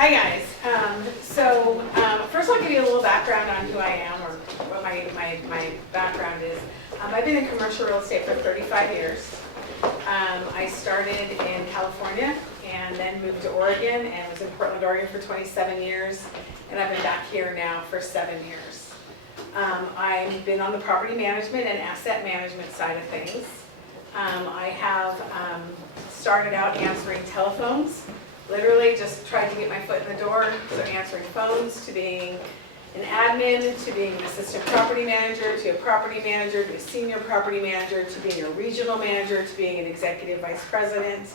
Hi guys. First I'll give you a little background on who I am, or what my background is. I've been in commercial real estate for 35 years. I started in California and then moved to Oregon and was in Portland, Oregon for 27 years. And I've been back here now for 7 years. I've been on the property management and asset management side of things. I have started out answering telephones. Literally just tried to get my foot in the door, so answering phones, to being an admin, to being an assistant property manager, to a property manager, to a senior property manager, to being a regional manager, to being an executive vice president,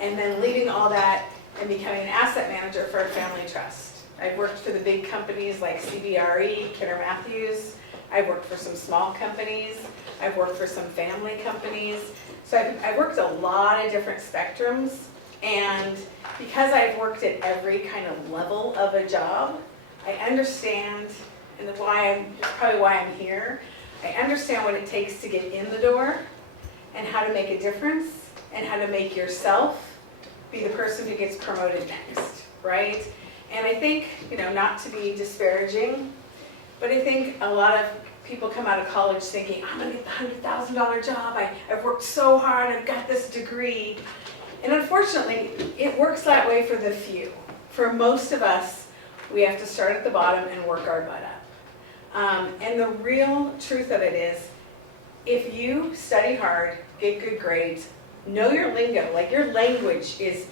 and then leaving all that and becoming an asset manager for a family trust. I've worked for the big companies like CBRE, Kidder Matthews. I've worked for some small companies. I've worked for some family companies. So I've worked a lot of different spectrums. And because I've worked at every kind of level of a job, I understand, and probably why I'm here, I understand what it takes to get in the door and how to make a difference and how to make yourself be the person who gets promoted next, right? And I think, not to be disparaging, but I think a lot of people come out of college thinking, I'm gonna get the $100,000 job, I've worked so hard, I've got this degree. And unfortunately, it works that way for the few. For most of us, we have to start at the bottom and work our butt up. And the real truth of it is, if you study hard, get good grades, know your lingo, like your language is,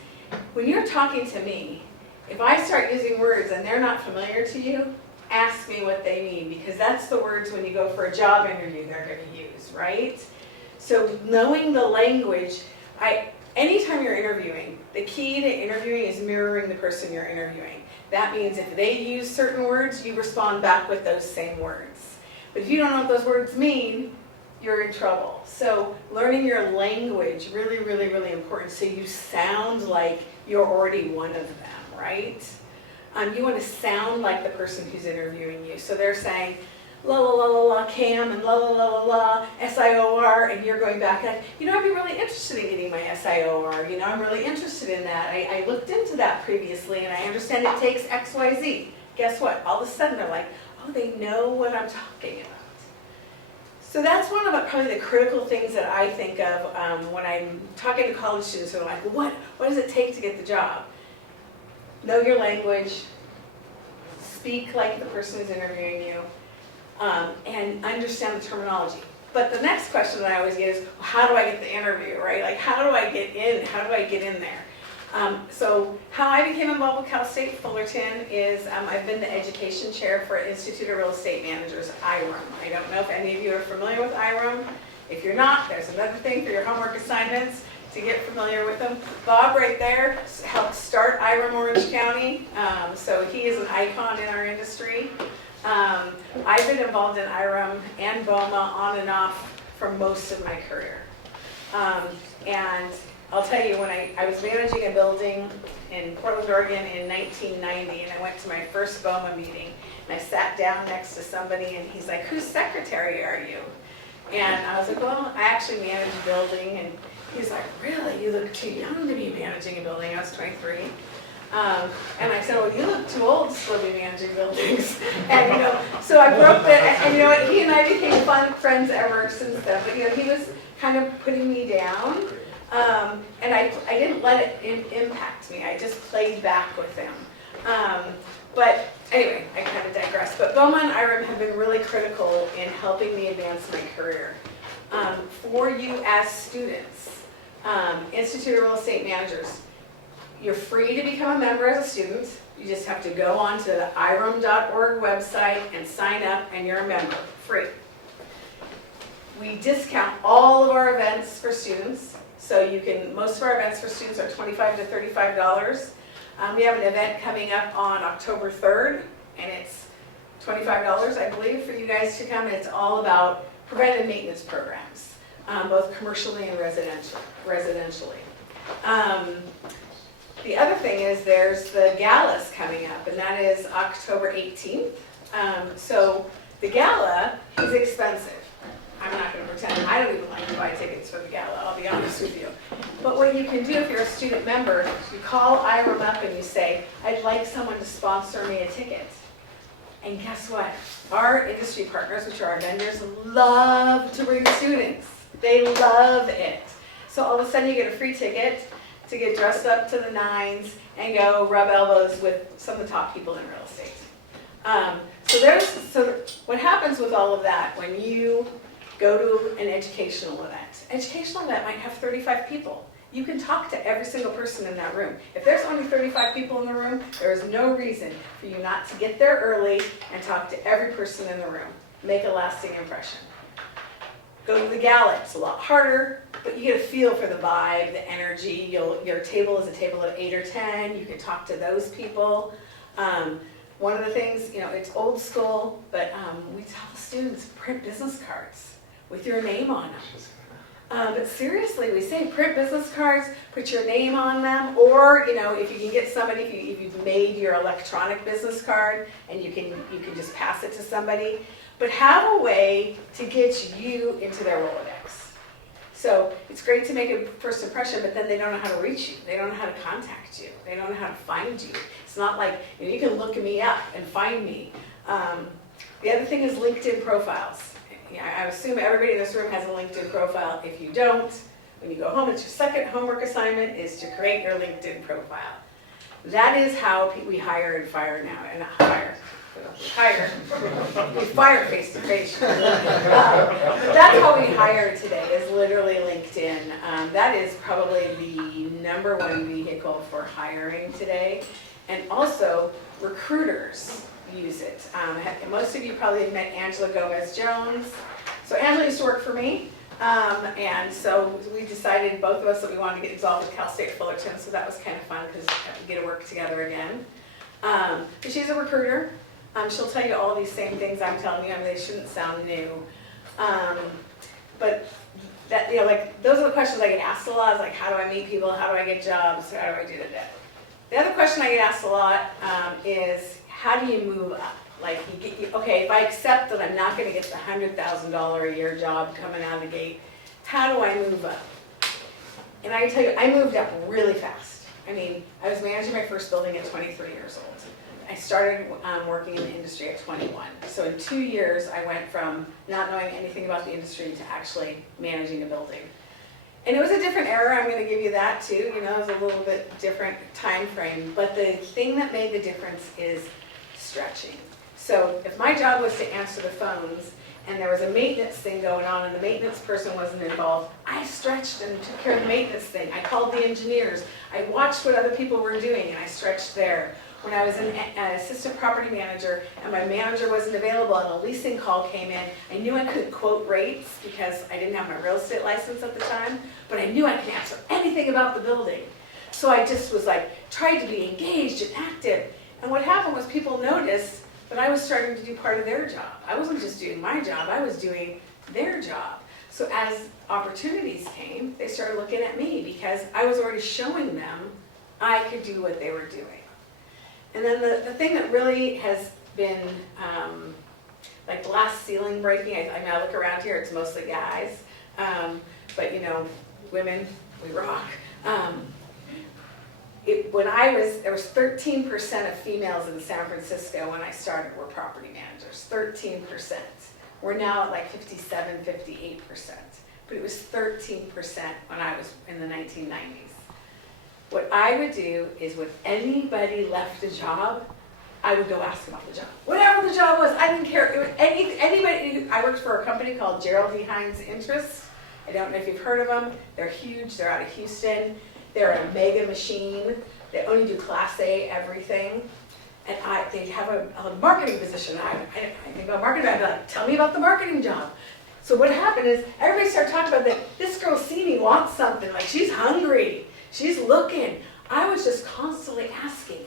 when you're talking to me, if I start using words and they're not familiar to you, ask me what they mean, because that's the words when you go for a job interview they're going to use, right? So knowing the language, anytime you're interviewing, the key to interviewing is mirroring the person you're interviewing. That means if they use certain words, you respond back with those same words. But if you don't know what those words mean, you're in trouble. So learning your language, really, really, really important, so you sound like you're already one of them, right? You want to sound like the person who's interviewing you. So they're saying, la la la la la Cam and la la la la la SIOR, and you're going back and I'd be really interested in getting my SIOR. I'm really interested in that. I looked into that previously and I understand it takes XYZ. Guess what? All of a sudden they're like, oh, they know what I'm talking about. So that's one of probably the critical things that I think of when I'm talking to college students who are like, what does it take to get the job? Know your language, speak like the person who's interviewing you, and understand the terminology. But the next question that I always get is, well, how do I get the interview, right? Like, how do I get in? How do I get in there? So how I became involved with Cal State Fullerton is I've been the education chair for Institute of Real Estate Managers, IREM. I don't know if any of you are familiar with IREM. If you're not, there's another thing for your homework assignments to get familiar with them. Bob right there helped start IREM Orange County, so he is an icon in our industry. I've been involved in IREM and BOMA on and off for most of my career. And I'll tell you, when I was managing a building in Portland, Oregon in 1990, and I went to my first BOMA meeting, and I sat down next to somebody, and he's like, whose secretary are you? And I was like, well, I actually manage a building, and he's like, really? You look too young to be managing a building. I was 23. And I said, well, you look too old to still be managing buildings. And, so I broke that, and what, he and I became fun friends ever since then. But, he was kind of putting me down. And I didn't let it impact me. I just played back with him. But anyway, I kind of digress. But BOMA and IREM have been really critical in helping me advance my career. For you as students, Institute of Real Estate Managers, you're free to become a member as a student. You just have to go onto the irem.org website and sign up, and you're a member, free. We discount all of our events for students. So most of our events for students are $25 to $35. We have an event coming up on October 3rd, and it's $25, I believe, for you guys to come. And it's all about preventive maintenance programs, both commercially and residentially. The other thing is there's the galas coming up, and that is October 18th. So the gala is expensive. I'm not going to pretend. I don't even like to buy tickets for the gala, I'll be honest with you. But what you can do if you're a student member, you call IREM up and you say, I'd like someone to sponsor me a ticket. And guess what? Our industry partners, which are our vendors, love to bring students. They love it. So all of a sudden you get a free ticket to get dressed up to the nines and go rub elbows with some of the top people in real estate. So what happens with all of that when you go to an educational event might have 35 people. You can talk to every single person in that room. If there's only 35 people in the room, there is no reason for you not to get there early and talk to every person in the room. Make a lasting impression. Go to the gala, it's a lot harder, but you get a feel for the vibe, the energy. Your table is a table of 8 or 10. You can talk to those people. One of the things, it's old school, but we tell students print business cards with your name on them. But seriously, we say print business cards, put your name on them, or if you can get somebody, if you've made your electronic business card and you can just pass it to somebody, but have a way to get you into their Rolodex. So it's great to make a first impression, but then they don't know how to reach you. They don't know how to contact you. They don't know how to find you. It's not like you can look me up and find me. The other thing is LinkedIn profiles. I assume everybody in this room has a LinkedIn profile. If you don't, when you go home, it's your second homework assignment is to create your LinkedIn profile. That is how we hire and fire now. And not hire. We fire face to face. But that's how we hire today, is literally LinkedIn. That is probably the #1 vehicle for hiring today. And also, recruiters use it. Most of you probably have met Angela Gomez-Jones. So Angela used to work for me. And so we decided, both of us, that we wanted to get involved with Cal State Fullerton. So that was kind of fun because we get to work together again. But she's a recruiter. She'll tell you all these same things I'm telling you. They shouldn't sound new. But that, those are the questions I get asked a lot. Is like, how do I meet people? How do I get jobs? How do I do that? The other question I get asked a lot is, how do you move up? Okay, if I accept that I'm not going to get the $100,000 a year job coming out of the gate, how do I move up? And I can tell you, I moved up really fast. I was managing my first building at 23 years old. I started working in the industry at 21. So in 2 years, I went from not knowing anything about the industry to actually managing a building. And it was a different era, I'm going to give you that too. It was a little bit different time frame. But the thing that made the difference is stretching. So if my job was to answer the phones and there was a maintenance thing going on and the maintenance person wasn't involved, I stretched and took care of the maintenance thing. I called the engineers. I watched what other people were doing and I stretched there. When I was an assistant property manager and my manager wasn't available and a leasing call came in, I knew I could quote rates because I didn't have my real estate license at the time, but I knew I could answer anything about the building. So I just was tried to be engaged and active. And what happened was people noticed that I was starting to do part of their job. I wasn't just doing my job, I was doing their job. So as opportunities came, they started looking at me because I was already showing them I could do what they were doing. And then the thing that really has been glass ceiling breaking, I look around here, it's mostly guys, but women, we rock. There was 13% of females in San Francisco when I started were property managers, 13%. We're now at 57, 58%, but it was 13% when I was in the 1990s. What I would do is when anybody left a job, I would go ask about the job. Whatever the job was, I didn't care. It was anybody. I worked for a company called Gerald D. Hines Interest. I don't know if you've heard of them. They're huge. They're out of Houston. They're a mega machine. They only do Class A everything. And they have a marketing position. I think about marketing. I'd be like, tell me about the marketing job. So what happened is everybody started talking about that. This girl Cini wants something. She's hungry. She's looking. I was just constantly asking.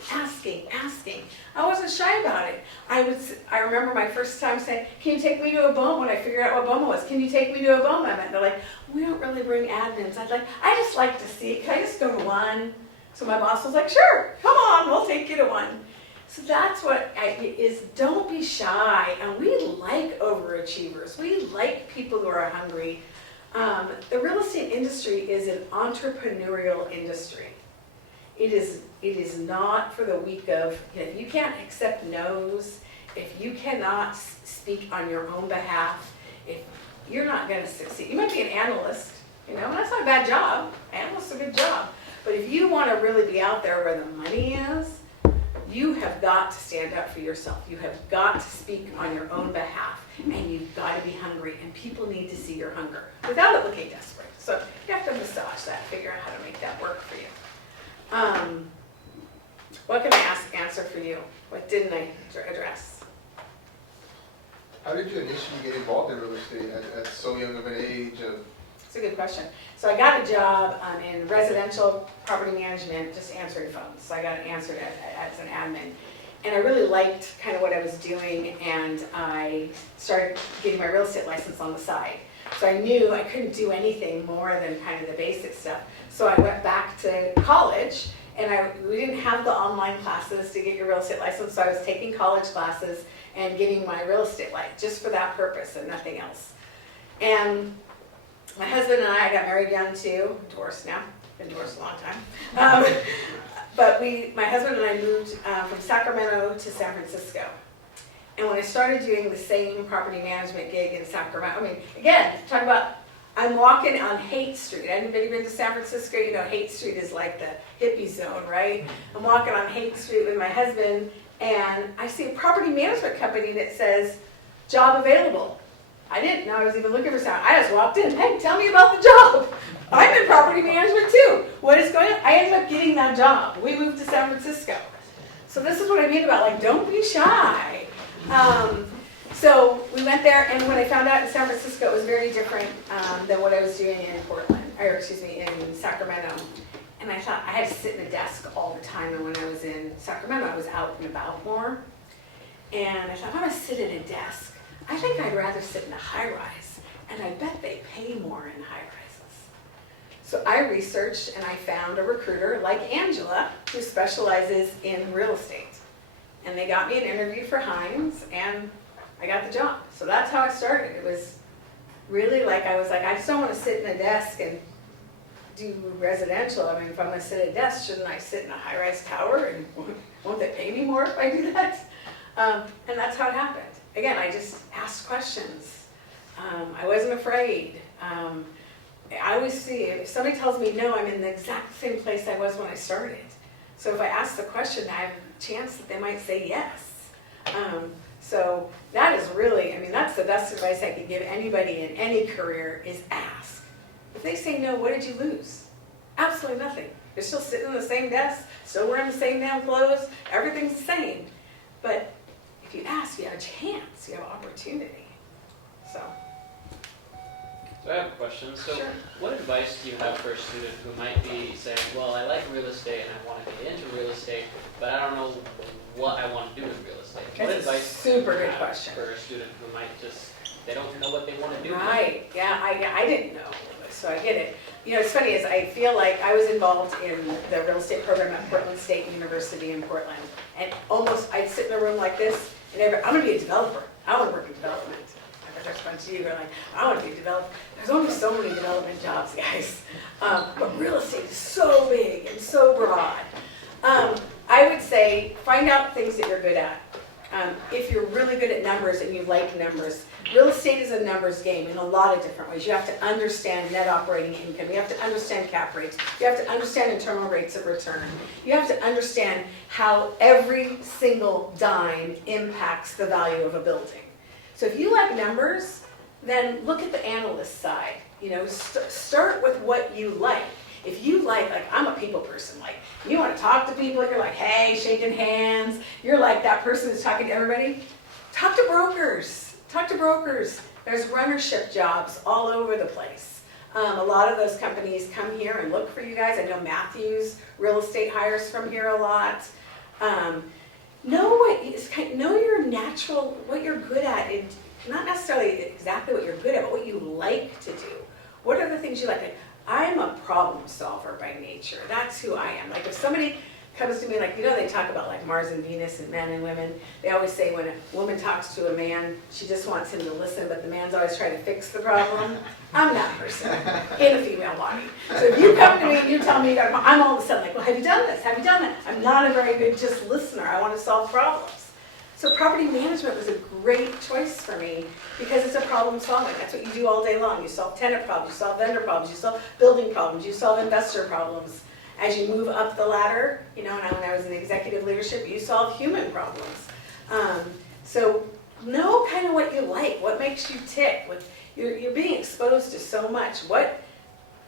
I wasn't shy about it. I remember my first time saying, can you take me to a BOMA when I figured out what BOMA was? Can you take me to a BOMA? And they're like, we don't really bring admins. I just like to see it. Can I just go to one? So my boss was like, sure, come on, we'll take you to one. So that's what is, don't be shy, and we like overachievers. We like people who are hungry. The real estate industry is an entrepreneurial industry. It is not for the weak of, if you can't accept no's, if you cannot speak on your own behalf, if you're not going to succeed. You might be an analyst, and that's not a bad job. Analyst's a good job. But if you want to really be out there where the money is, you have got to stand up for yourself. You have got to speak on your own behalf, and you've got to be hungry, and people need to see your hunger without it looking desperate. So you have to massage that, figure out how to make that work for you. What can I answer for you? What didn't I address? How did you initially get involved in real estate at so young of an age? It's a good question. So I got a job in residential property management, just answering phones. So I got answered as an admin. And I really liked kind of what I was doing, and I started getting my real estate license on the side. So I knew I couldn't do anything more than kind of the basic stuff. So I went back to college, and we didn't have the online classes to get your real estate license, so I was taking college classes and getting my real estate license just for that purpose and nothing else. And my husband and I got married young too, divorced now, been divorced a long time. But my husband and I moved from Sacramento to San Francisco. And when I started doing the same property management gig in Sacramento, I mean, again, talk about, I'm walking on Haight Street. Anybody been to San Francisco? You know, Haight Street is like the hippie zone, right? I'm walking on Haight Street with my husband, and I see a property management company that says, job available. I didn't know I was even looking for something. I just walked in, hey, tell me about the job. I'm in property management too. What is going on? I ended up getting that job. We moved to San Francisco. So this is what I mean about, like, don't be shy. So we went there, and when I found out in San Francisco, it was very different than what I was doing in in Sacramento. And I thought I had to sit in a desk all the time, and when I was in Sacramento, I was out and about more. And I thought, if I'm going to sit at a desk, I think I'd rather sit in a high-rise, and I bet they pay more in high-rises. So I researched, and I found a recruiter like Angela who specializes in real estate. And they got me an interview for Hines, and I got the job. So that's how I started. It was really like, I was like, I just don't want to sit in a desk and do residential. I mean, if I'm going to sit at a desk, shouldn't I sit in a high-rise tower, and won't they pay me more if I do that? And that's how it happened. Again, I just asked questions. I wasn't afraid. I always see, if somebody tells me no, I'm in the exact same place I was when I started. So if I ask the question, I have a chance that they might say yes. So that is really, I mean, that's the best advice I could give anybody in any career, is ask. If they say no, what did you lose? Absolutely nothing. You're still sitting in the same desk, still wearing the same damn clothes, everything's the same. But if you ask, you have a chance, you have opportunity. So I have a question. So Sure. What advice do you have for a student who might be saying, well, I like real estate and I want to get into real estate, but I don't know what I want to do with real estate? What That's a advice super do you good have question. for a student who might just, they don't know what they want to do? Right, yeah, I didn't know, so I get it. You know, it's funny, is I feel like I was involved in the real estate program at Portland State University in Portland, and almost, I'd sit in a room like this, and I'm going to be a developer. I want to work in development. I bet there's a bunch of you who are like, I want to be a developer. There's only so many development jobs, guys. But real estate is so big and so broad. I would say, find out things that you're good at. If you're really good at numbers and you like numbers, real estate is a numbers game in a lot of different ways. You have to understand net operating income. You have to understand cap rates. You have to understand internal rates of return. You have to understand how every single dime impacts the value of a building. So if you like numbers, then look at the analyst side. You know, start with what you like. If you like I'm a people person, like you want to talk to people, you're like, hey, shaking hands, you're like that person who's talking to everybody, talk to brokers. Talk to brokers. There's runnership jobs all over the place. A lot of those companies come here and look for you guys. I know Matthews Real Estate hires from here a lot. Know your natural, what you're good at, and not necessarily exactly what you're good at, but what you like to do. What are the things you like? I'm a problem solver by nature. That's who I am. Like if somebody comes to me like, they talk about like Mars and Venus and men and women. They always say when a woman talks to a man, she just wants him to listen, but the man's always trying to fix the problem. I'm that person in a female body. So if you come to me and you tell me, I'm all of a sudden like, well, have you done this? Have you done that? I'm not a very good just listener. I want to solve problems. So property management was a great choice for me because it's a problem solving. That's what you do all day long. You solve tenant problems, you solve vendor problems, you solve building problems, you solve investor problems. As you move up the ladder, and when I was in executive leadership, you solve human problems. So know kind of what you like, what makes you tick. You're being exposed to so much.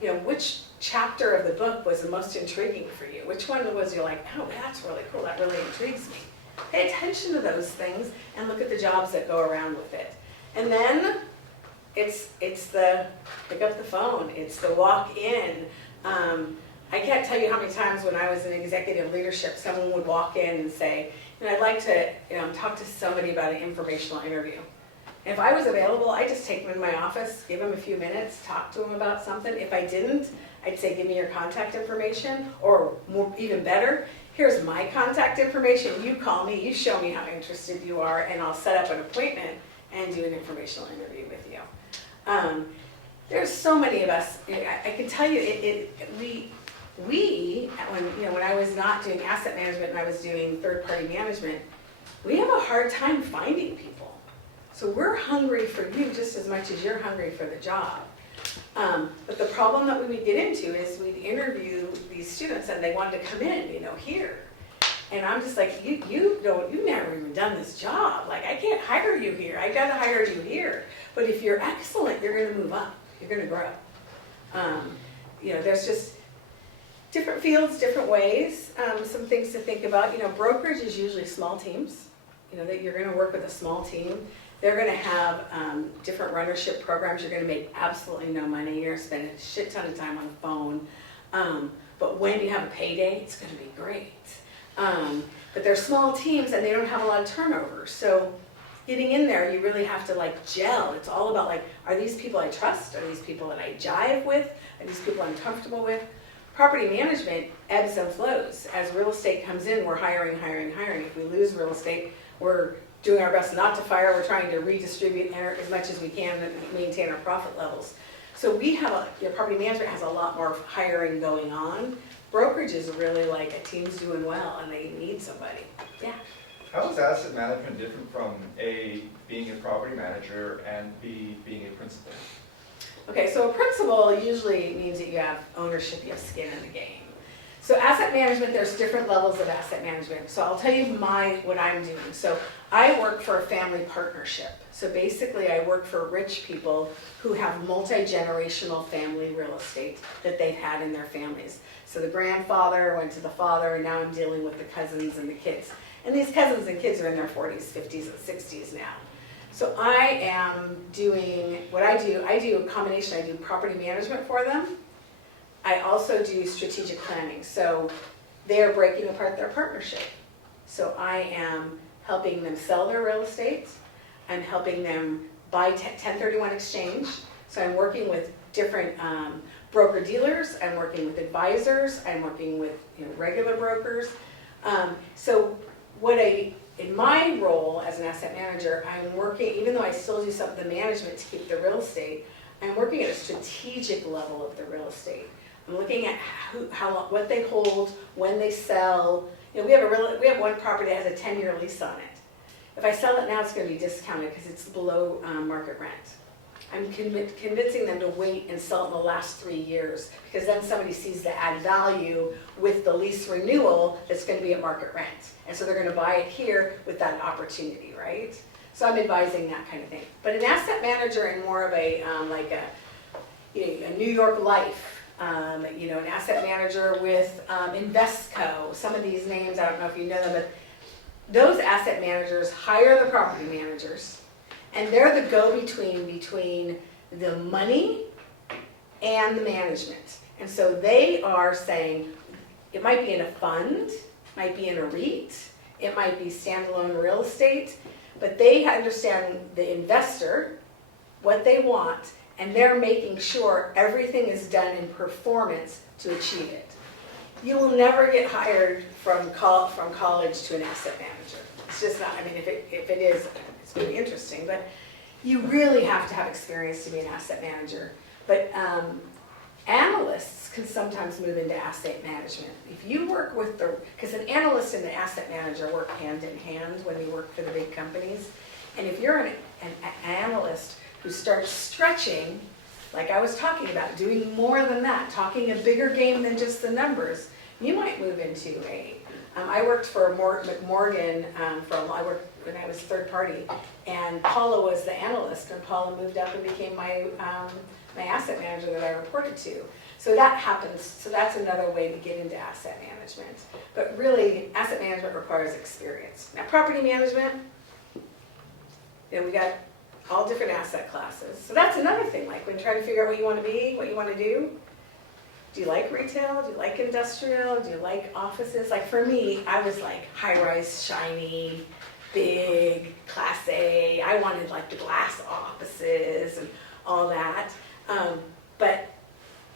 Which chapter of the book was the most intriguing for you? Which one was you're like, oh, that's really cool, that really intrigues me. Pay attention to those things and look at the jobs that go around with it. And then it's the pick up the phone, it's the walk in. I can't tell you how many times when I was in executive leadership, someone would walk in and say, I'd like to talk to somebody about an informational interview. And if I was available, I'd just take them in my office, give them a few minutes, talk to them about something. If I didn't, I'd say, give me your contact information, or even better, here's my contact information. You call me, you show me how interested you are, and I'll set up an appointment and do an informational interview with you. There's so many of us. I can tell you, when I was not doing asset management and I was doing third-party management, we have a hard time finding people. So we're hungry for you just as much as you're hungry for the job. But the problem that we would get into is we'd interview these students and they wanted to come in, here. And I'm just like, you've never even done this job. Like, I can't hire you here. I gotta hire you here. But if you're excellent, you're gonna move up. You're gonna grow. There's just different fields, different ways. Some things to think about. Brokerage is usually small teams. That you're gonna work with a small team. They're going to have different runnership programs. You're going to make absolutely no money. You're going to spend a shit ton of time on the phone. But when you have a payday, it's going to be great. But they're small teams and they don't have a lot of turnover. So getting in there, you really have to gel. It's all about are these people I trust? Are these people that I jive with? Are these people I'm comfortable with? Property management ebbs and flows. As real estate comes in, we're hiring. If we lose real estate, we're doing our best not to fire. We're trying to redistribute as much as we can and maintain our profit levels. So we have property management has a lot more hiring going on. Brokerage is really a team's doing well and they need somebody. Yeah. How is asset management different from A, being a property manager, and B, being a principal? Okay, so a principal usually means that you have ownership, you have skin in the game. So asset management, there's different levels of asset management. So I'll tell you what I'm doing. So I work for a family partnership. So basically I work for rich people who have multi-generational family real estate that they've had in their families. So the grandfather went to the father, and now I'm dealing with the cousins and the kids. And these cousins and kids are in their 40s, 50s, and 60s now. So I am doing what I do a combination. I do property management for them. I also do strategic planning. So they're breaking apart their partnership. So I am helping them sell their real estate. I'm helping them buy 1031 exchange. So I'm working with different broker dealers. I'm working with advisors. I'm working with regular brokers. In my role as an asset manager, I'm working, even though I still do some of the management to keep the real estate, I'm working at a strategic level of the real estate. I'm looking at what they hold, when they sell. We have one property that has a 10-year lease on it. If I sell it now, it's going to be discounted because it's below market rent. I'm convincing them to wait and sell it in the last 3 years, because then somebody sees the add value with the lease renewal that's going to be at market rent. And so they're going to buy it here with that opportunity, right? So I'm advising that kind of thing. But an asset manager and more of a New York Life, an asset manager with Investco, some of these names, I don't know if you know them, but those asset managers hire the property managers, and they're the go-between between the money and the management. And so they are saying, it might be in a fund, might be in a REIT, it might be standalone real estate, but they understand the investor, what they want, and they're making sure everything is done in performance to achieve it. You will never get hired from college to an asset manager. It's just not, I mean, if it is, it's going to be interesting, but you really have to have experience to be an asset manager. But analysts can sometimes move into asset management. If you work with because an analyst and the asset manager work hand in hand when you work for the big companies. And if you're an analyst who starts stretching, like I was talking about, doing more than that, talking a bigger game than just the numbers, you might move into I worked for Morgan I worked when I was third party, and Paula was the analyst, and Paula moved up and became my asset manager that I reported to. So that happens, so that's another way to get into asset management. But really, asset management requires experience. Now, property management, we got all different asset classes. So that's another thing, like when trying to figure out what you want to be, what you want to do. Do you like retail? Do you like industrial? Do you like offices? Like for me, I was like high-rise, shiny, big, class A. I wanted like the glass offices and all that. But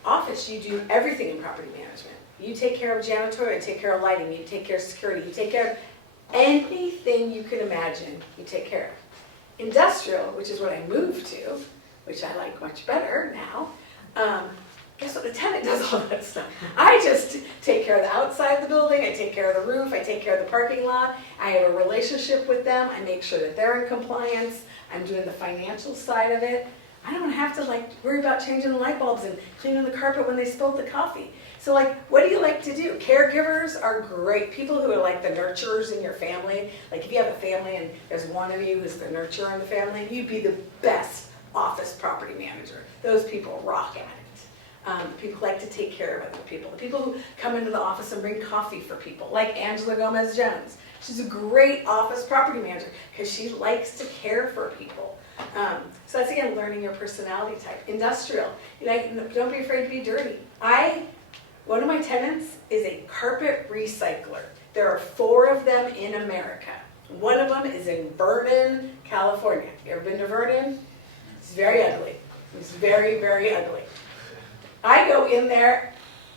office, you do everything in property management. You take care of janitorial, you take care of lighting, you take care of security, you take care of anything you can imagine, you take care of. Industrial, which is what I moved to, which I like much better now, guess what, the tenant does all that stuff. I just take care of the outside of the building, I take care of the roof, I take care of the parking lot, I have a relationship with them, I make sure that they're in compliance, I'm doing the financial side of it. I don't have to like worry about changing the light bulbs and cleaning the carpet when they spilled the coffee. So like, what do you like to do? Caregivers are great. People who are like the nurturers in your family. Like if you have a family and there's one of you who's the nurturer in the family, you'd be the best office property manager. Those people rock at it. People like to take care of other people. The people who come into the office and bring coffee for people, like Angela Gomez-Jones. She's a great office property manager because she likes to care for people. So that's again, learning your personality type. Industrial, don't be afraid to be dirty. One of my tenants is a carpet recycler. There are 4 of them in America. One of them is in Vernon, California. You ever been to Vernon? It's very ugly. It's very, very ugly. I go in there,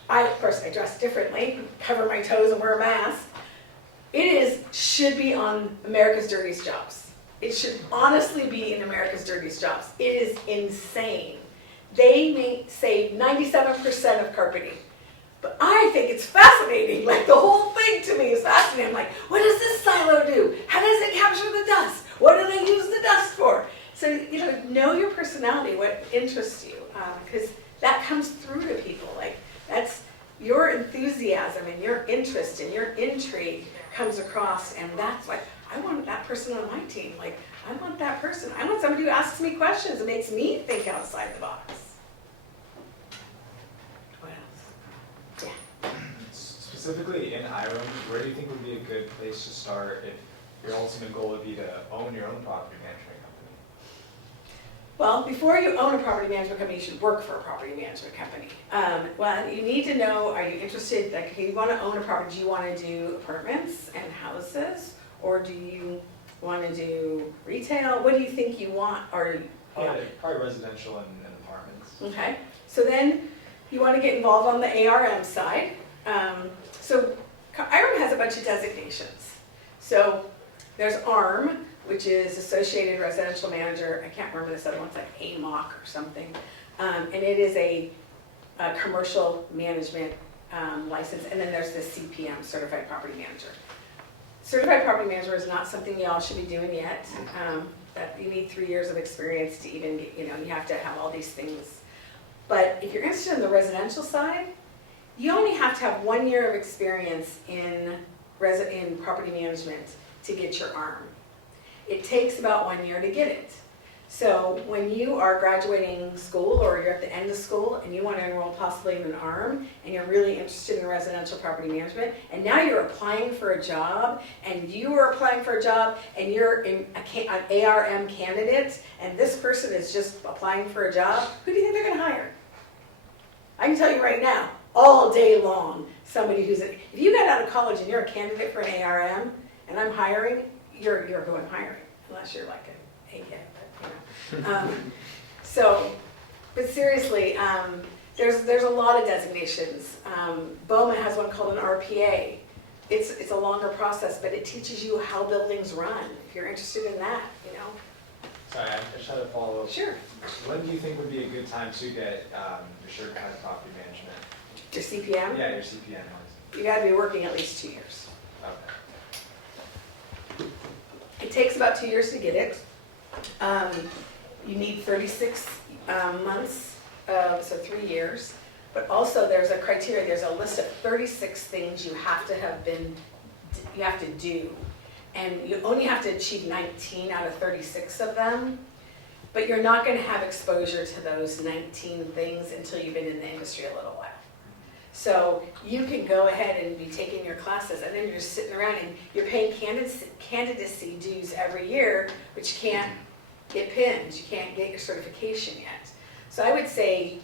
of course I dress differently, cover my toes and wear a mask. Should be on America's Dirtiest Jobs. It should honestly be in America's Dirtiest Jobs. It is insane. They may save 97% of carpeting. But I think it's fascinating. Like the whole thing to me is fascinating. I'm like, what does this silo do? How does it capture the dust? What do they use the dust for? So, know your personality, what interests you. Because that comes through to people. Like that's your enthusiasm and your interest and your intrigue comes across, and that's like, I want that person on my team. Like, I want that person. I want somebody who asks me questions and makes me think outside the box. What else? Yeah. Specifically in Hiram, where do you think would be a good place to start if your ultimate goal would be to own your own property management company? Well, before you own a property management company, you should work for a property management company. Well, you need to know, are you interested, like, if you want to own a property, do you want to do apartments and houses? Or do you want to do retail? What do you think you want? Probably residential and apartments. Okay, so then you want to get involved on the ARM side. So ARM has a bunch of designations. So there's ARM, which is Associated Residential Manager. I can't remember this other one, it's like AMOC or something. And it is a commercial management license. And then there's the CPM, Certified Property Manager. Certified Property Manager is not something y'all should be doing yet. That you need 3 years of experience to even get, you have to have all these things. But if you're interested in the residential side, you only have to have 1 year of experience in property management to get your ARM. It takes about 1 year to get it. So when you are graduating school or you're at the end of school and you want to enroll possibly in an ARM and you're really interested in residential property management and now you're applying for a job and you are applying for a job and you're an ARM candidate and this person is just applying for a job, who do you think they're going to hire? I can tell you right now, all day long, somebody if you got out of college and you're a candidate for an ARM and I'm hiring, you're who I'm hiring, unless you're like an A kid. But seriously, there's a lot of designations. BOMA has one called an RPA. It's a longer process, but it teaches you how buildings run, if you're interested in that, you know. Sorry, I just had a follow-up. Sure. When do you think would be a good time to get your certified property management? Your CPM, Yeah, your CPM ones. you gotta be working at least 2 years. Okay. It takes about 2 years to get it. You need 36 months, so 3 years. But also there's a criteria, there's a list of 36 things you have to do. And you only have to achieve 19 out of 36 of them. But you're not gonna have exposure to those 19 things until you've been in the industry a little while. So you can go ahead and be taking your classes, and then you're just sitting around and you're paying candidacy dues every year, but you can't get pins, you can't get your certification yet. So I would say,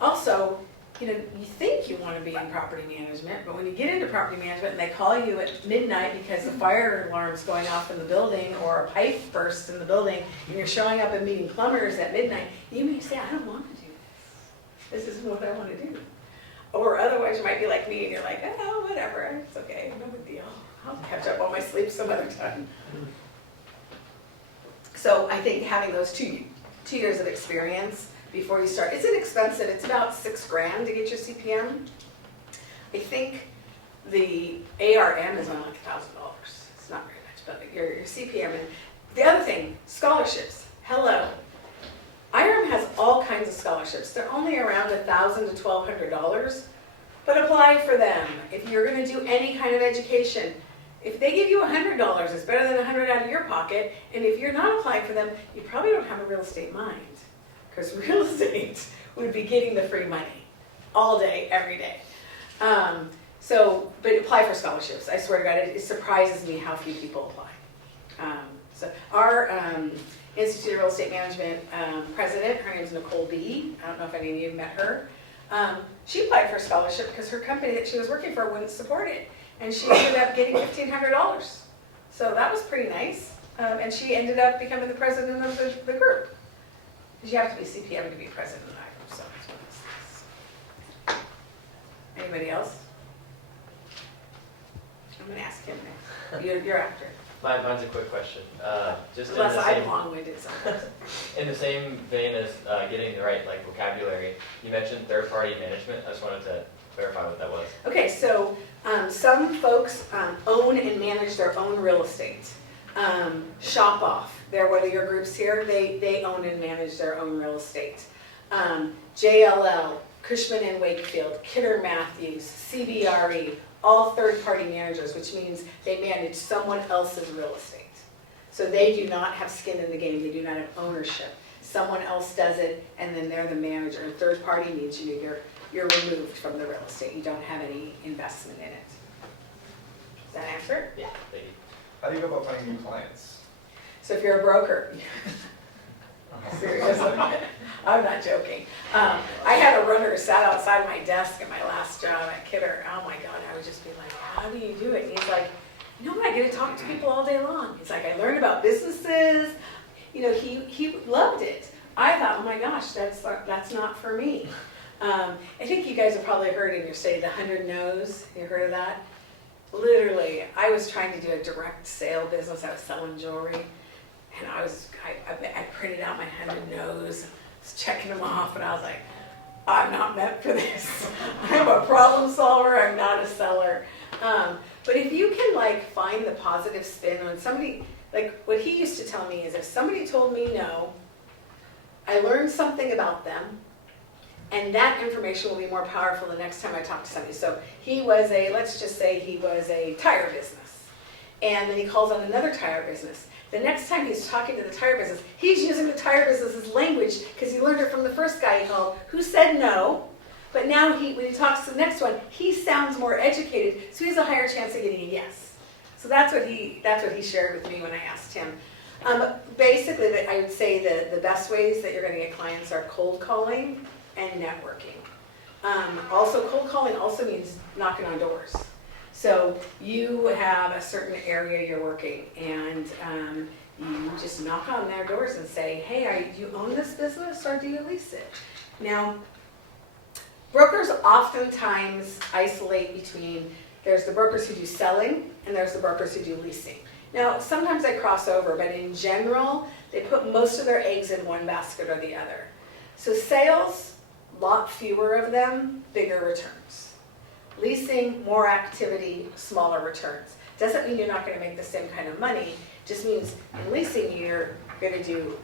also, you know, you think you want to be in property management, but when you get into property management and they call you at midnight because the fire alarm's going off in the building or a pipe burst in the building, and you're showing up and meeting plumbers at midnight, you may say, I don't want to do this. This isn't what I want to do. Or otherwise you might be like me and you're like, oh, whatever, it's okay, no big deal. I'll catch up on my sleep some other time. So I think having those two years of experience before you start, it's inexpensive, it's about $6,000 to get your CPM. I think the ARM is only like $1,000. It's not very much, but your CPM. And the other thing, scholarships. Hello. IRM has all kinds of scholarships. They're only around $1,000 to $1,200, but apply for them. If you're going to do any kind of education, if they give you $100, it's better than $100 out of your pocket. And if you're not applying for them, you probably don't have a real estate mind, because real estate would be getting the free money all day, every day. But apply for scholarships. I swear to God, it surprises me how few people apply. So our Institute of Real Estate Management president, her name is Nicole B. I don't know if any of you have met her. She applied for a scholarship because her company that she was working for wouldn't support it. And she ended up getting $1,500. So that was pretty nice. And she ended up becoming the president of the group. Because you have to be CPM to be president of that group, so that's what this is. Anybody else? I'm going to ask him next. You're after. Mine's a quick question. Just in Unless the I'm same, long-winded sometimes. in the same vein as getting the right vocabulary, you mentioned third-party management. I just wanted to clarify what that was. Okay, so some folks own and manage their own real estate. Shop Off, they're one of your groups here, they own and manage their own real estate. JLL, Cushman and Wakefield, Kidder Matthews, CBRE, all third-party managers, which means they manage someone else's real estate. So they do not have skin in the game, they do not have ownership. Someone else does it, and then they're the manager. And third party means you're removed from the real estate. You don't have any investment in it. Does that answer it? Yeah, thank you. How do you go about finding new clients? So if you're a broker, seriously, I'm not joking. I had a runner who sat outside my desk at my last job at Kidder. Oh my God, I would just be like, how do you do it? And he's like, you know what, I get to talk to people all day long. He's like, I learned about businesses. You know, he loved it. I thought, oh my gosh, that's not for me. I think you guys have probably heard in your state, the 100 No's. You heard of that? Literally, I was trying to do a direct sale business. I was selling jewelry. And I printed out my 100 No's, was checking them off, and I was like, I'm not meant for this. I'm a problem solver, I'm not a seller. But if you can find the positive spin on somebody, what he used to tell me is if somebody told me no, I learned something about them, and that information will be more powerful the next time I talk to somebody. So he was let's just say he was a tire business. And then he calls on another tire business. The next time he's talking to the tire business, he's using the tire business's language because he learned it from the first guy he called who said no. But now when he talks to the next one, he sounds more educated, so he has a higher chance of getting a yes. So that's what he shared with me when I asked him. Basically, I would say the best ways that you're going to get clients are cold calling and networking. Also, cold calling also means knocking on doors. So you have a certain area you're working, and you just knock on their doors and say, hey, do you own this business or do you lease it? Now, brokers oftentimes isolate between, there's the brokers who do selling and there's the brokers who do leasing. Now, sometimes they cross over, but in general, they put most of their eggs in one basket or the other. So sales, lot fewer of them, bigger returns. Leasing, more activity, smaller returns. Doesn't mean you're not going to make the same kind of money, just means in leasing you're going to do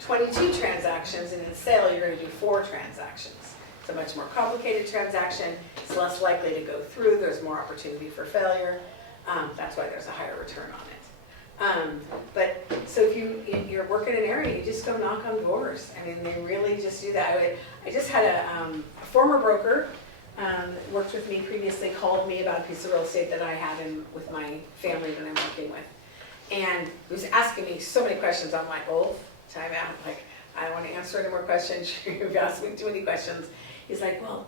22 transactions, and in sale you're going to do 4 transactions. It's a much more complicated transaction, it's less likely to go through, there's more opportunity for failure. That's why there's a higher return on it. But so if you're working in an area, you just go knock on doors. I mean, they really just do that. I just had a former broker worked with me previously, called me about a piece of real estate that I had with my family that I'm working with. And he was asking me so many questions. I'm like, oh, time out. Like, I don't want to answer any more questions. You've asked me too many questions. He's like, well,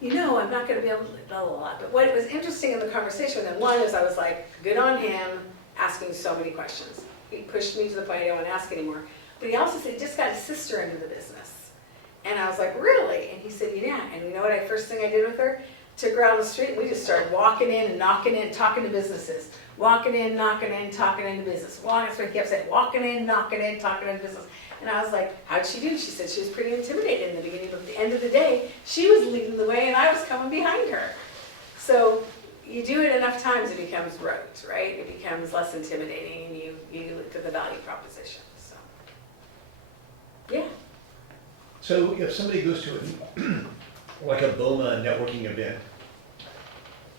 you know, I'm not going to be able to blah, blah, blah. But what was interesting in the conversation with him, one is I was like, good on him, asking so many questions. He pushed me to the point I didn't want to ask anymore. But he also said he just got his sister into the business. And I was like, really? And he said, yeah. And you know what first thing I did with her? Took her out on the street and we just started walking in and knocking in, talking to businesses. Walking in, knocking in, talking into business. That's what he kept saying, walking in, knocking in, talking into business. And I was like, how'd she do? She said she was pretty intimidated in the beginning, but at the end of the day, she was leading the way and I was coming behind her. So you do it enough times, it becomes rote, right? It becomes less intimidating and you look at the value proposition, so. Yeah. So if somebody goes to like a BOMA networking event,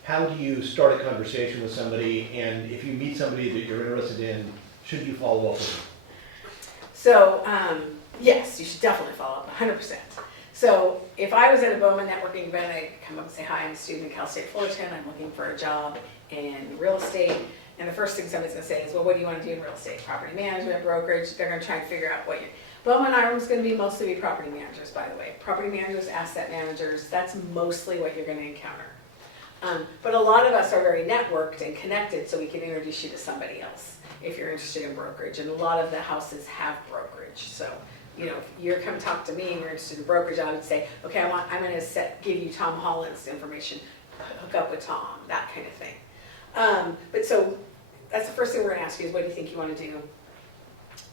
how do you start a conversation with somebody, and if you meet somebody that you're interested in, should you follow up with them? So, yes, you should definitely follow up, 100%. So, if I was at a BOMA networking event, I'd come up and say, hi, I'm a student at Cal State Fullerton, I'm looking for a job in real estate, and the first thing somebody's going to say is, well, what do you want to do in real estate? Property management, brokerage, they're going to try and figure out what you... BOMA and IRM's going to be mostly property managers, by the way. Property managers, asset managers, that's mostly what you're going to encounter. But a lot of us are very networked and connected, so we can introduce you to somebody else if you're interested in brokerage. And a lot of the houses have brokerage. So, you know, if you're come talk to me and you're interested in brokerage, I would say, okay, I'm going to give you Tom Holland's information, hook up with Tom, that kind of thing. But so that's the first thing we're going to ask you is, what do you think you want to do?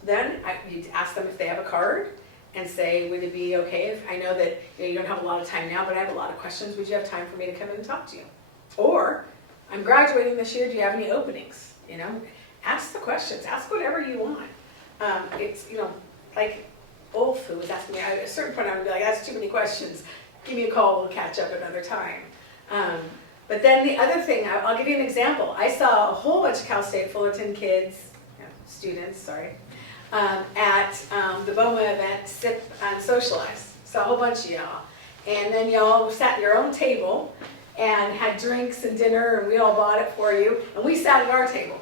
Then you'd ask them if they have a card and say, would it be okay if I know that you don't have a lot of time now, but I have a lot of questions. Would you have time for me to come in and talk to you? Or, I'm graduating this year. Do you have any openings? You know, ask the questions. Ask whatever you want. It's, you know, like Ulf, who was asking me, at a certain point I would be like, that's too many questions. Give me a call. We'll catch up another time. But then the other thing, I'll give you an example. I saw a whole bunch of Cal State Fullerton kids, students, sorry, at the BOMA event, sip and socialize. Saw a whole bunch of y'all. And then y'all sat at your own table and had drinks and dinner, and we all bought it for you. And we sat at our table.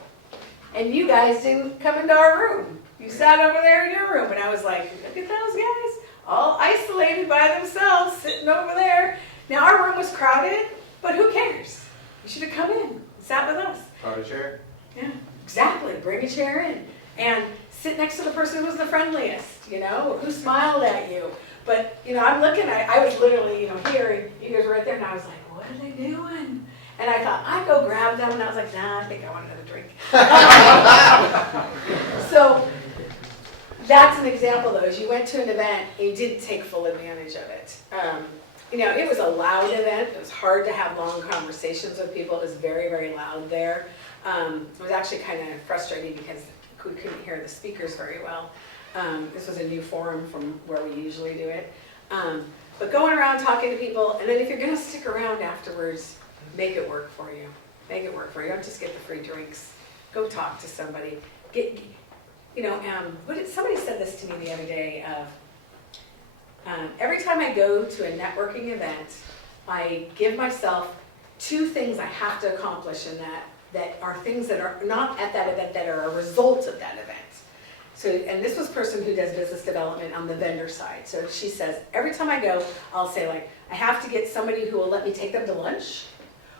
And you guys didn't come into our room. You sat over there in your room. And I was like, look at those guys, all isolated by themselves, sitting over there. Now our room was crowded, but who cares? You should have come in and sat with us. Brought a chair. Yeah, exactly. Bring a chair in. And sit next to the person who was the friendliest, you know, who smiled at you. But, you know, I'm looking, I was literally, you know, here, and you guys were right there, and I was like, what are they doing? And I thought, I'd go grab them, and I was like, nah, I think I want another drink. So, that's an example, though, is you went to an event, and you didn't take full advantage of it. You know, it was a loud event. It was hard to have long conversations with people. It was very, very loud there. It was actually kind of frustrating because we couldn't hear the speakers very well. This was a new forum from where we usually do it. But going around talking to people, and then if you're going to stick around afterwards, make it work for you. Make it work for you. Don't just get the free drinks. Go talk to somebody. You know, somebody said this to me the other day of, every time I go to a networking event, I give myself 2 things I have to accomplish in that are things that are not at that event, that are a result of that event. So, and this was a person who does business development on the vendor side. So she says, every time I go, I'll say, like, I have to get somebody who will let me take them to lunch,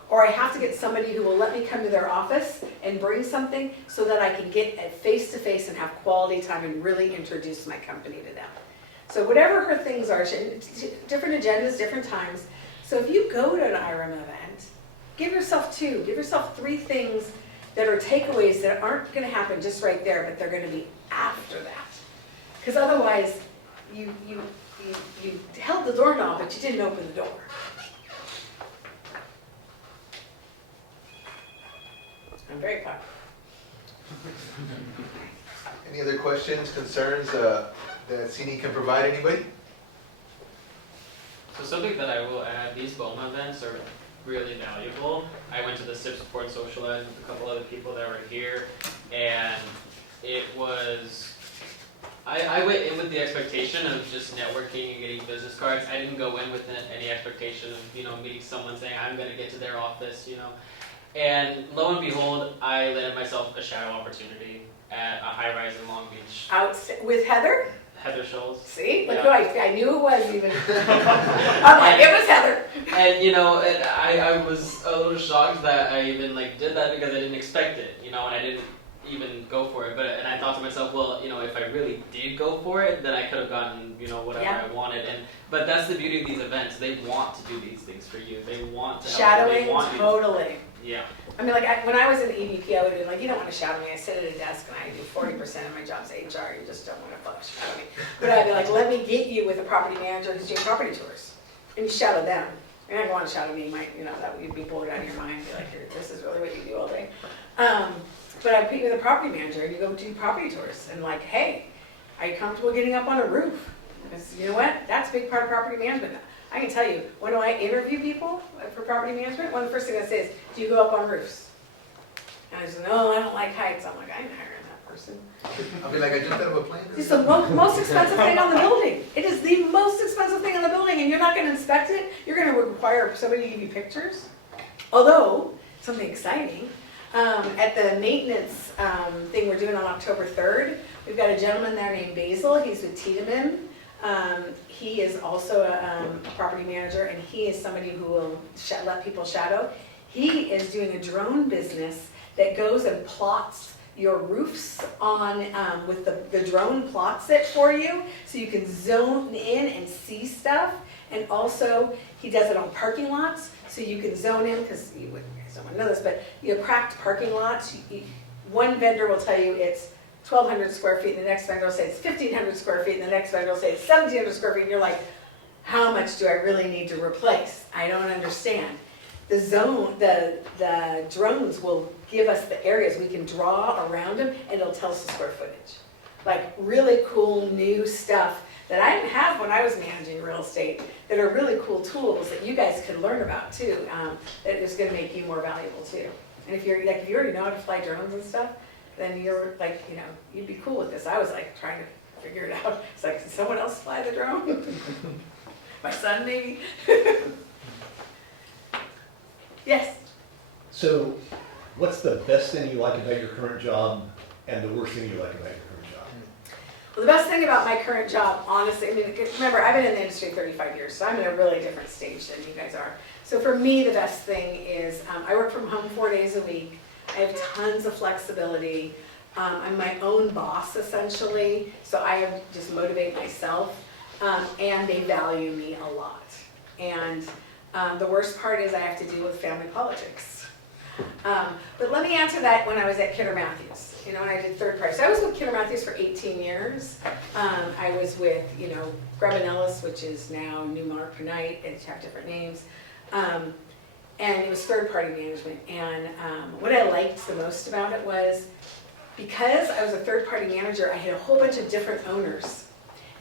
or I have to get somebody who will let me come to their office and bring something so that I can get a face-to-face and have quality time and really introduce my company to them. So whatever her things are, different agendas, different times, So if you go to an IREM event, give yourself 2, give yourself 3 things that are takeaways that aren't gonna happen just right there, but they're gonna be after that. Because otherwise, you held the doorknob, but you didn't open the door. I'm very proud. Any other questions, concerns that Cini can provide anybody? So something that I will add, these BOMA events are really valuable. I went to the SIP Support and Social Ed with a couple other people that were here, and it was, I went in with the expectation of just networking and getting business cards. I didn't go in with any expectation of, meeting someone saying, I'm gonna get to their office, And lo and behold, I landed myself a shadow opportunity at a high-rise in Long Beach. Out with Heather? Heather Scholes. See, look Yeah. who I knew it was even. I'm like, it was Heather. And and I was a little shocked that I even did that because I didn't expect it, and I didn't even go for it. And I thought to myself, well, if I really did go for it, then I could have gotten, whatever Yeah. I wanted. But that's the beauty of these events. They want to do these things for you. They want to help. Shadowing, They want you. totally. Yeah. I mean, when I was in the EVP, I would be like, you don't want to shadow me. I sit at a desk and I do 40% of my job's HR. You just don't want to shadow me. But I'd be like, let me get you with a property manager who's doing property tours. And you shadow them. You're not going to shadow me. That you'd be bored out of your mind. Be like, this is really what you do all day. But I'd put you with a property manager and you go do property tours. And like, hey, are you comfortable getting up on a roof? Because you know what? That's a big part of property management. I can tell you, when I interview people for property management, one of the first things I say is, do you go up on roofs? And I say, no, I don't like heights. I'm like, I'm hiring that person. I'll be like, I jumped out of a plane. It's the most expensive thing on the building. It is the most expensive thing on the building, and you're not going to inspect it. You're going to require somebody to give you pictures. Although, something exciting, at the maintenance thing we're doing on October 3rd, we've got a gentleman there named Basil. He's with Tiedemann. He is also a property manager, and he is somebody who will let people shadow. He is doing a drone business that goes and plots your roofs on, with the drone plots it for you, so you can zone in and see stuff. And also, he does it on parking lots, so you can zone in, because you guys don't want to know this, but you have cracked parking lots. One vendor will tell you it's 1,200 square feet, and the next vendor will say it's 1,500 square feet, and the next vendor will say it's 1,700 square feet, and you're like, how much do I really need to replace? I don't understand. The drones will give us the areas we can draw around them, and it'll tell us the square footage. Like really cool new stuff that I didn't have when I was managing real estate, that are really cool tools that you guys could learn about too, that is gonna make you more valuable too. And if you're if you already know how to fly drones and stuff, then you're like, you'd be cool with this. I was like trying to figure it out. It's like, can someone else fly the drone? My son maybe? Yes. So, what's the best thing you like about your current job and the worst thing you like about your current job? Well, the best thing about my current job, honestly, remember, I've been in the industry 35 years, so I'm in a really different stage than you guys are. So for me, the best thing is I work from home 4 days a week. I have tons of flexibility. I'm my own boss, essentially, so I just motivate myself, and they value me a lot. And the worst part is I have to deal with family politics. But let me answer that when I was at Kidder Matthews, when I did third party. So I was with Kidder Matthews for 18 years. I was with, Grubb & Ellis, which is now Newmark Knight, and have different names. And it was third party management. And what I liked the most about it was, because I was a third party manager, I had a whole bunch of different owners.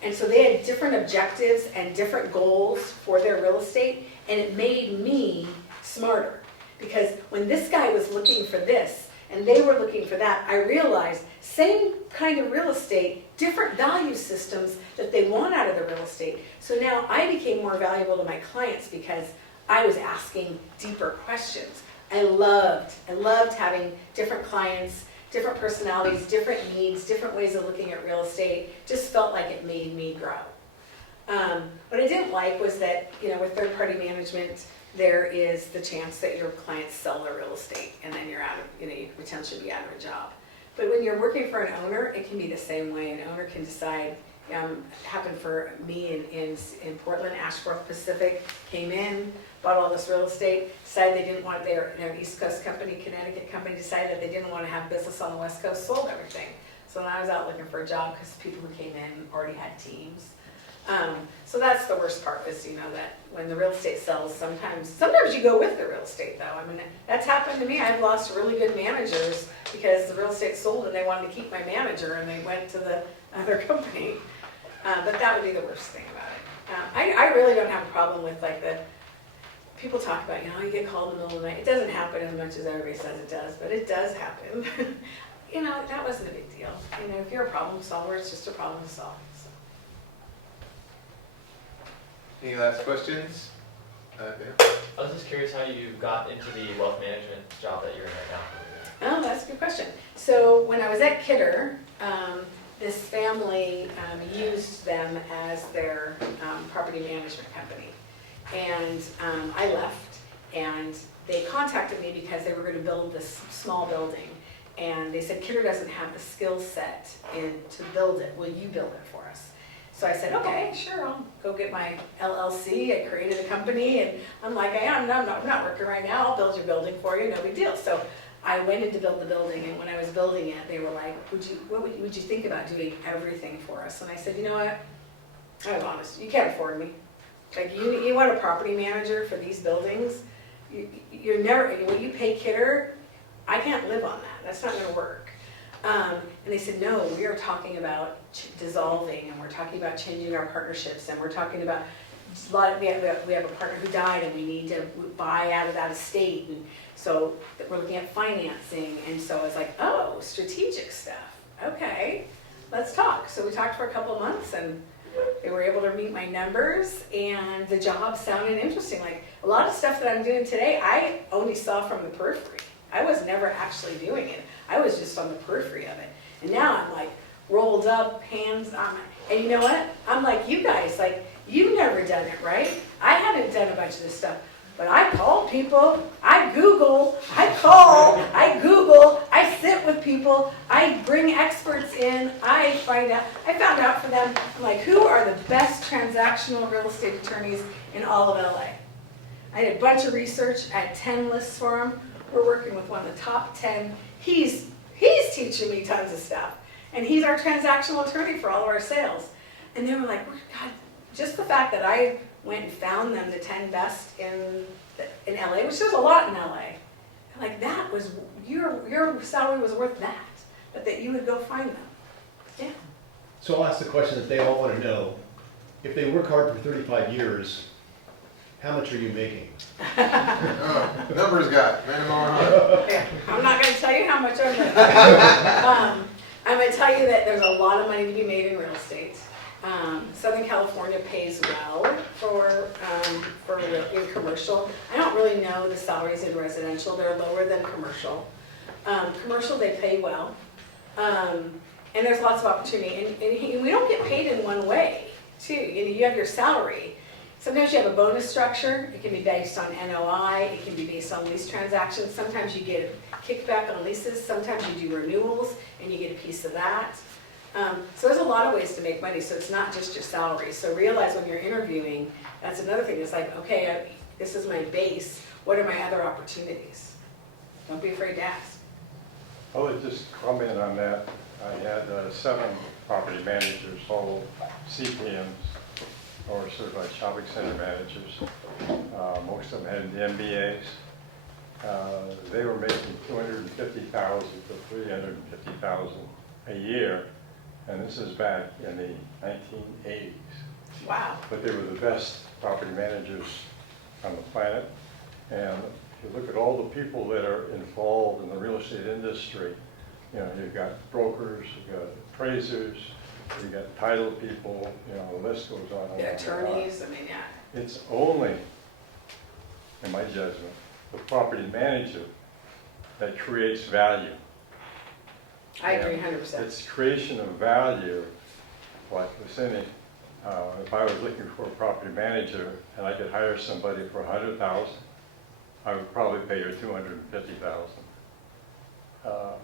And so they had different objectives and different goals for their real estate, and it made me smarter. Because when this guy was looking for this, and they were looking for that, I realized same kind of real estate, different value systems that they want out of the real estate. So now I became more valuable to my clients because I was asking deeper questions. I loved having different clients, different personalities, different needs, different ways of looking at real estate. Just felt like it made me grow. What I didn't like was that, with third-party management, there is the chance that your clients sell their real estate, and then you're out of, you could potentially be out of a job. But when you're working for an owner, it can be the same way. An owner can decide, happened for me in Portland. Ashford Pacific came in, bought all this real estate, decided they didn't want their East Coast company, Connecticut company, decided that they didn't want to have business on the West Coast, sold everything. So then I was out looking for a job because people who came in already had teams. So that's the worst part is, that when the real estate sells, sometimes you go with the real estate though. I mean, that's happened to me. I've lost really good managers because the real estate sold and they wanted to keep my manager and they went to the other company. But that would be the worst thing about it. I really don't have a problem with like people talk about, you get called in the middle of the night. It doesn't happen as much as everybody says it does, but it does happen. That wasn't a big deal. If you're a problem solver, it's just a problem to solve. So. Any last questions? Yeah. I was just curious how you got into the wealth management job that you're in right now. Oh, that's a good question. So when I was at Kidder, this family used them as their property management company. And I left, and they contacted me because they were going to build this small building. And they said, Kidder doesn't have the skill set to build it. Will you build it for us? So I said, okay, sure, I'll go get my LLC. I created a company, and I'm like, I'm not working right now. I'll build your building for you, no big deal. So I went in to build the building, and when I was building it, they were like, what would you think about doing everything for us? And I said, you know what? I was honest. You can't afford me. Like, you want a property manager for these buildings? You're never, when you pay Kidder, I can't live on that. That's not going to work. And they said, no, we are talking about dissolving, and we're talking about changing our partnerships, and we're talking about we have a partner who died, and we need to buy out of that estate, and so we're looking at financing. And so I was like, oh, strategic stuff. Okay, let's talk. So we talked for a couple of months, and they were able to meet my numbers, and the job sounded interesting. Like a lot of stuff that I'm doing today, I only saw from the periphery. I was never actually doing it. I was just on the periphery of it. And now I'm like rolled up, hands on it. And you know what? I'm like you guys, like you've never done it, right? I haven't done a bunch of this stuff. But I call people, I Google, I call, I Google, I sit with people, I bring experts in, I found out for them, I'm like, who are the best transactional real estate attorneys in all of LA? I did a bunch of research, I had 10 lists for them. We're working with one of the top 10. He's teaching me tons of stuff. And he's our transactional attorney for all of our sales. And they were like, God, just the fact that I went and found them the 10 best in LA, which there's a lot in LA. Like that was, your salary was worth that you would go find them. Yeah. So I'll ask the question that they all want to know. If they work hard for 35 years, how much are you making? Numbers guy, minimum. Yeah. I'm not going to tell you how much I'm making. I'm going to tell you that there's a lot of money to be made in real estate. Southern California pays well in commercial. I don't really know the salaries in residential. They're lower than commercial. Commercial, they pay well. And there's lots of opportunity. And we don't get paid in one way, too. You have your salary. Sometimes you have a bonus structure. It can be based on NOI. It can be based on lease transactions. Sometimes you get a kickback on leases. Sometimes you do renewals, and you get a piece of that. So there's a lot of ways to make money, so it's not just your salary. So realize when you're interviewing, that's another thing. It's like, okay, this is my base. What are my other opportunities? Don't be afraid to ask. I would just comment on that. I had 7 property managers, all CPMs, or certified shopping center managers. Most of them had MBAs. They were making $250,000 to $350,000 a year. And this is back in the 1980s. Wow. But they were the best property managers on the planet. And if you look at all the people that are involved in the real estate industry, you've got brokers, you've got appraisers, you've got title people, the list goes on. Yeah, attorneys, I mean, yeah. It's only, in my judgment, the property manager that creates value. I agree 100%. It's creation of value, like with Cini. If I was looking for a property manager and I could hire somebody for $100,000, I would probably pay her $250,000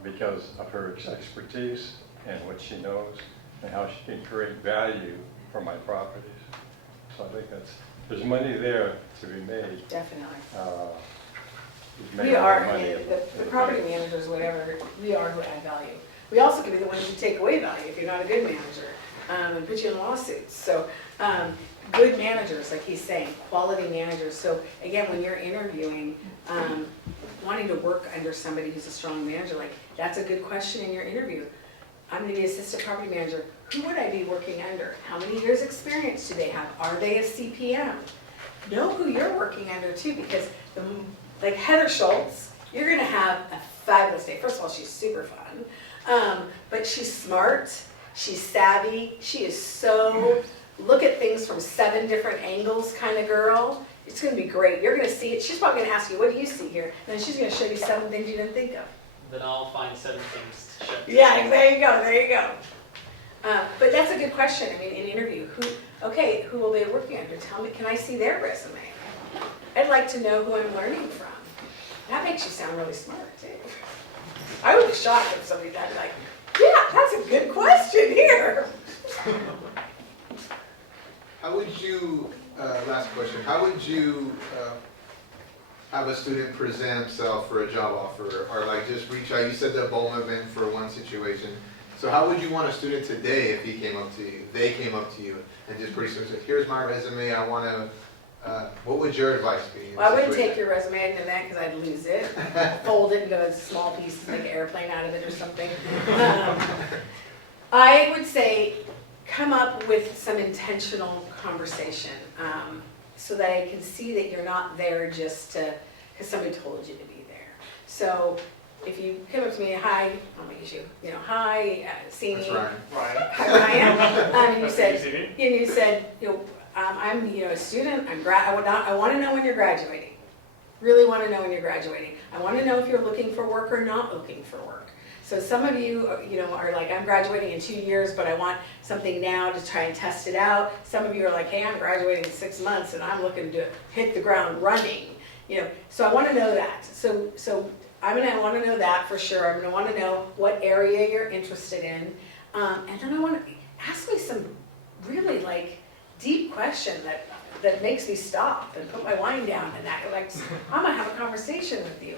because of her expertise and what she knows and how she can create value for my properties. So I think there's money there to be made. Definitely. We've made We a lot are, of I money mean, in the in property managers, whatever, we are who add value. We also can be the ones who take away value if you're not a good manager, and put you in lawsuits. So, good managers, like he's saying, quality managers. So again, when you're interviewing, wanting to work under somebody who's a strong manager, like that's a good question in your interview. I'm gonna be assistant property manager. Who would I be working under? How many years experience do they have? Are they a CPM? Know who you're working under too, because like Heather Schultz, you're gonna have a fabulous day. First of all, she's super fun, but she's smart, she's savvy, she is so look at things from 7 different angles kind of girl. It's gonna be great. You're gonna see it. She's probably gonna ask you, what do you see here? And then she's gonna show you 7 things you didn't think of. Then I'll find 7 things to show. Yeah, there you go, there you go. But that's a good question. I mean, in an interview, who will they be working under? Tell me, can I see their resume? I'd like to know who I'm learning from. That makes you sound really smart, too. I would be shocked if somebody died like, yeah, that's a good question here. How would you, last question, how would you have a student present himself for a job offer, or like just reach out? You said the BOMA event for one situation. So how would you want a student today if he came up to you, they came up to you, and just pretty soon said, here's my resume, I want to, what would your advice be? Well, I wouldn't take your resume and that because I'd lose it. Fold it into small pieces, make an airplane out of it or something. I would say come up with some intentional conversation so that I can see that you're not there just to, because somebody told you to be there. So if you come up to me, hi, I'll make you know, hi, Cini. That's Ryan. Hi, Ryan. And you said, I'm, a student. I want to know when you're graduating. Really want to know when you're graduating. I want to know if you're looking for work or not looking for work. So some of you, are like, I'm graduating in 2 years, but I want something now to try and test it out. Some of you are like, hey, I'm graduating in 6 months and I'm looking to hit the ground running. So I want to know that. So I'm gonna want to know that for sure. I'm gonna want to know what area you're interested in, and then I want to ask me some really deep question that makes me stop and put my wine down and that I'm gonna have a conversation with you.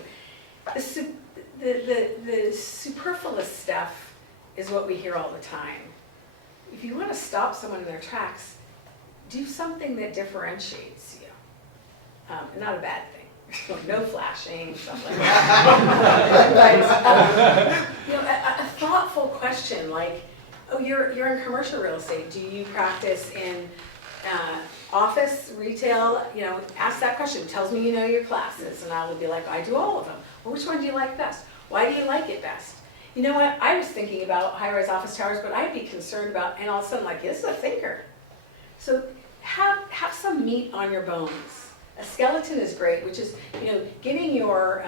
The superfluous stuff is what we hear all the time. If you want to stop someone in their tracks, do something that differentiates you. Not a bad thing. No flashing, stuff like that. But, a thoughtful question like, oh, you're in commercial real estate. Do you practice in office, retail? Ask that question. It tells me you know your classes, and I will be like, I do all of them. Well, which one do you like best? Why do you like it best? You know what? I was thinking about high-rise office towers, but I'd be concerned about, and all of a sudden, this is a thinker. So have some meat on your bones. A skeleton is great, which is, getting your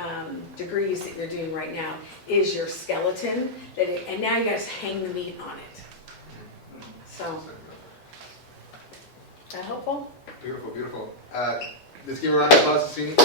degrees that you're doing right now is your skeleton, and now you guys hang the meat on it. So, is that helpful? Beautiful, beautiful. Let's give a round of applause to Cini.